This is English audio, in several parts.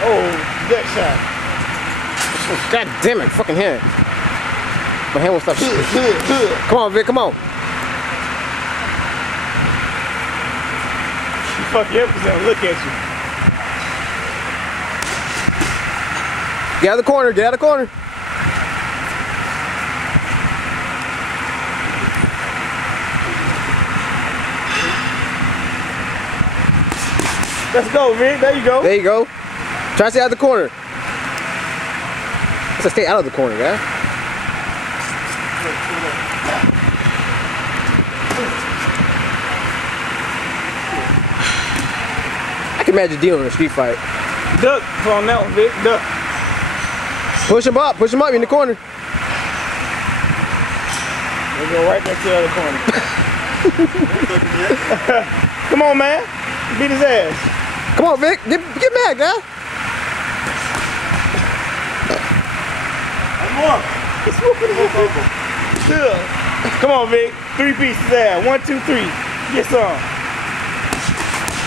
Oh, gut shot. God damn it, fucking hand. My hand won't stop. Come on, Vic, come on. You fuck you up because they'll look at you. Get out of the corner, get out of the corner. Let's go, Vic. There you go. There you go. Try to stay out of the corner. Let's stay out of the corner, guy. I can imagine dealing in a street fight. Duck on that one, Vic. Duck. Push him up in the corner. We'll go right back to the other corner. Come on, man. Beat his ass. Come on, Vic. Get mad, guy. One more. He's whooping his ass. Chill. Come on, Vic. 3 pieces ass. 1, 2, 3. Get some.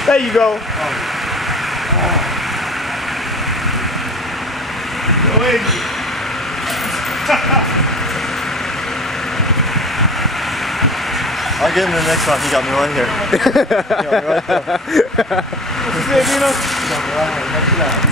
There you go. Go in. I'll get him the next time. He got me right here. He got me right there. What's you say, Dino? He got me right here. Next time.